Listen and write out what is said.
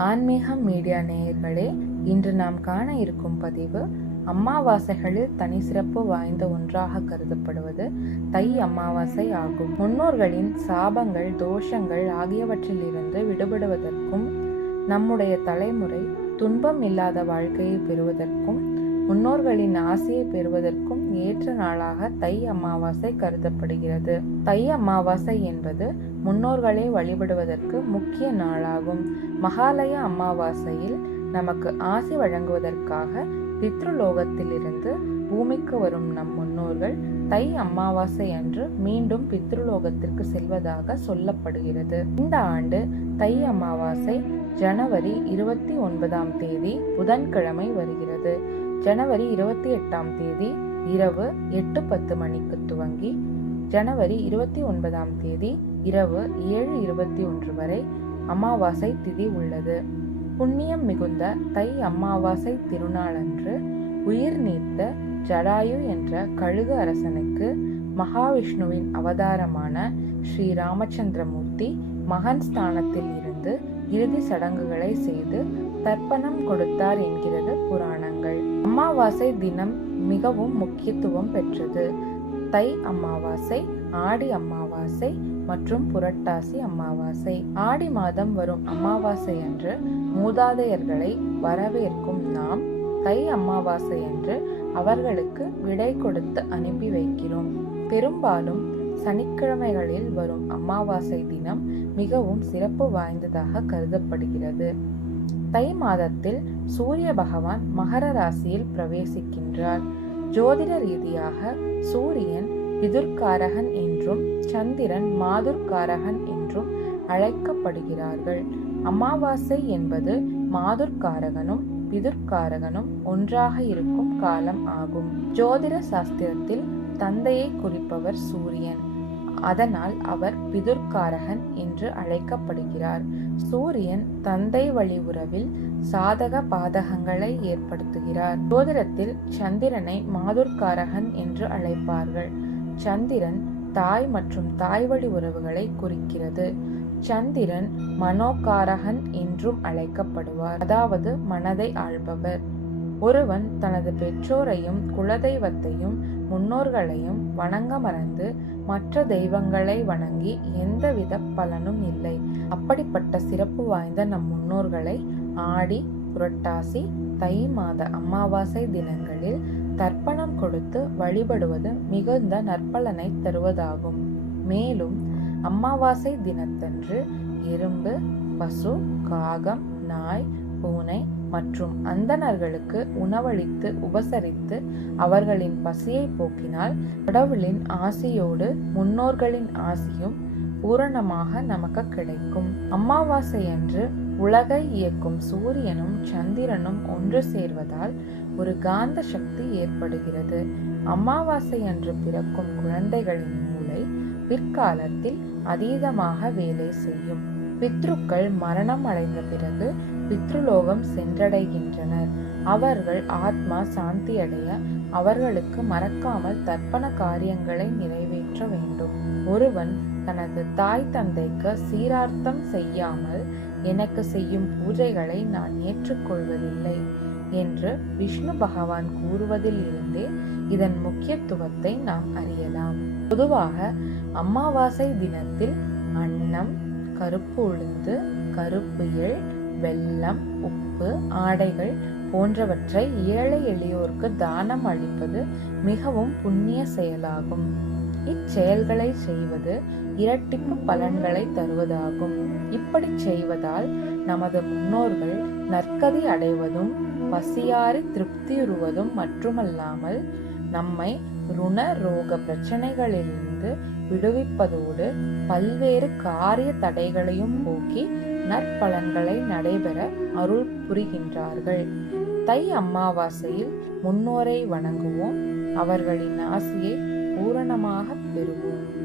ஆன்மீகம் மீடியா நேயர்களே இன்று நாம் காண இருக்கும் பதிவு அமாவாசைகளில் தனி சிறப்பு வாய்ந்த ஒன்றாக கருதப்படுவது தை அமாவாசை ஆகும். முன்னோர்களின் சாபங்கள் தோஷங்கள் ஆகியவற்றிலிருந்து விடுபடுவதற்கும் நம்முடைய தலைமுறை துன்பம் இல்லாத வாழ்க்கையை பெறுவதற்கும் முன்னோர்களின் ஆசையை பெறுவதற்கும் ஏற்ற நாளாக தை அமாவாசை கருதப்படுகிறது. தை அமாவாசை என்பது முன்னோர்களை வழிபடுவதற்கு முக்கிய நாளாகும். மகாலய அமாவாசையில் நமக்கு ஆசை வழங்குவதற்காக பித்ருலோகத்திலிருந்து பூமிக்கு வரும் நம் முன்னோர்கள் தை அமாவாசை அன்று மீண்டும் பித்ருலோகத்திற்கு செல்வதாக சொல்லப்படுகிறது. இந்த ஆண்டு தை அமாவாசை ஜனவரி இருபத்தி ஒன்பதாம் தேதி புதன்கிழமை வருகிறது. ஜனவரி இருபத்தி எட்டாம் தேதி இரவு எட்டு பத்து மணிக்கு துவங்கி ஜனவரி இருபத்தி ஒன்பதாம் தேதி இரவு ஏழு இருபத்தி ஒன்று வரை அமாவாசை திதி உள்ளது. புண்ணியம் மிகுந்த தை அமாவாசை திருநாளன்று உயிர் நீத்த ஜடாயு என்ற கழுகு அரசனுக்கு மகாவிஷ்ணுவின் அவதாரமான ஸ்ரீ ராமச்சந்திரமூர்த்தி மகன் ஸ்தானத்தில் இருந்து இறுதி சடங்குகளை செய்து தர்ப்பணம் கொடுத்தார் என்கிறது புராணங்கள் அமாவாசை தினம் மிகவும் முக்கியத்துவம் பெற்றது. தை அமாவாசை ஆடி அமாவாசை மற்றும் புரட்டாசி அமாவாசை ஆடி மாதம் வரும் அமாவாசை அன்று மூதாதையர்களை வரவேற்கும் நாம் தை அமாவாசை அன்று அவர்களுக்கு விடை கொடுத்து அனுப்பி வைக்கிறோம். பெரும்பாலும் சனிக்கிழமைகளில் வரும் அமாவாசை தினம் மிகவும் சிறப்பு வாய்ந்ததாக கருதப்படுகிறது. தை மாதத்தில் சூரிய பகவான் மகர ராசியில் பிரவேசிக்கின்றார். ஜோதிட ரீதியாக சூரியன் பிதுர்காரகன் என்றும் சந்திரன் மாதுர்காரகன் என்றும் அழைக்கப்படுகிறார்கள். அமாவாசை என்பது மாதுர்காரகனும் பிதுர்காரகனும் ஒன்றாக இருக்கும் காலம் ஆகும். ஜோதிட சாஸ்திரத்தில் தந்தையை குறிப்பவர் சூரியன். அதனால் அவர் பிதுர்காரகன் என்று அழைக்கப்படுகிறார். சூரியன் தந்தை வழி உறவில் சாதக பாதகங்களை ஏற்படுத்துகிறார். ஜோதிடத்தில் சந்திரனை மாதுர்காரகன் என்று அழைப்பார்கள். சந்திரன் தாய் மற்றும் தாய் வழி உறவுகளை குறிக்கிறது. சந்திரன் மனோகாரகன் என்றும் அழைக்கப்படுவார். அதாவது மனதை ஆள்பவர். ஒருவன் தனது பெற்றோரையும் குலதெய்வத்தையும் முன்னோர்களையும் வணங்க மறந்து மற்ற தெய்வங்களை வணங்கி எந்தவித பலனும் இல்லை. அப்படிப்பட்ட சிறப்பு வாய்ந்த நம் முன்னோர்களை ஆடி புரட்டாசி தை மாத அமாவாசை தினங்களில் தர்ப்பணம் கொடுத்து வழிபடுவது மிகுந்த நற்பலனை தருவதாகும். மேலும் அமாவாசை தினத்தன்று எறும்பு பசு காகம் நாய் பூனை மற்றும் அந்தணர்களுக்கு உணவளித்து உபசரித்து அவர்களின் பசியை போக்கினால் கடவுளின் ஆசியோடு முன்னோர்களின் ஆசியும் பூரணமாக நமக்கு கிடைக்கும். அமாவாசை அன்று உலகை இயக்கும் சூரியனும் சந்திரனும் ஒன்று சேர்வதால் ஒரு காந்த சக்தி ஏற்படுகிறது. அமாவாசை அன்று பிறக்கும் குழந்தைகளின் மூளை பிற்காலத்தில் அதீதமாக வேலை செய்யும். பித்ருக்கள் மரணம் அடைந்த பிறகு பித்ருலோகம் சென்றடைகின்றனர். அவர்கள் ஆத்மா சாந்தி அடைய அவர்களுக்கு மறக்காமல் தர்ப்பண காரியங்களை நிறைவேற்ற வேண்டும். ஒருவன் தனது தாய் தந்தைக்கு சீரார்த்தம் செய்யாமல் எனக்கு செய்யும் பூஜைகளை நான் ஏற்றுக்கொள்வதில்லை என்று விஷ்ணு பகவான் கூறுவதில் இருந்தே இதன் முக்கியத்துவத்தை நாம் அறியலாம். பொதுவாக அமாவாசை தினத்தில் அன்னம் கருப்பு உளுந்து கருப்பு எள் வெல்லம் உப்பு ஆடைகள் போன்றவற்றை ஏழை எளியோருக்கு தானம் அளிப்பது மிகவும் புண்ணிய செயலாகும். இச்செயல்களை செய்வது இரட்டிப்பு பலன்களை தருவதாகும். இப்படி செய்வதால் நமது முன்னோர்கள் நற்கதி அடைவதும் பசியாறி திருப்தியுறுவதும் மட்டுமல்லாமல் நம்மை ருண ரோக பிரச்சனைகளிலிருந்து விடுவிப்பதோடு பல்வேறு காரிய தடைகளையும் போக்கி நற்பலன்களை நடைபெற அருள் புரிகின்றார்கள். தை அமாவாசையில் முன்னோரை வணங்குவோம். அவர்களின் ஆசையை பூரணமாக பெறுவோம்.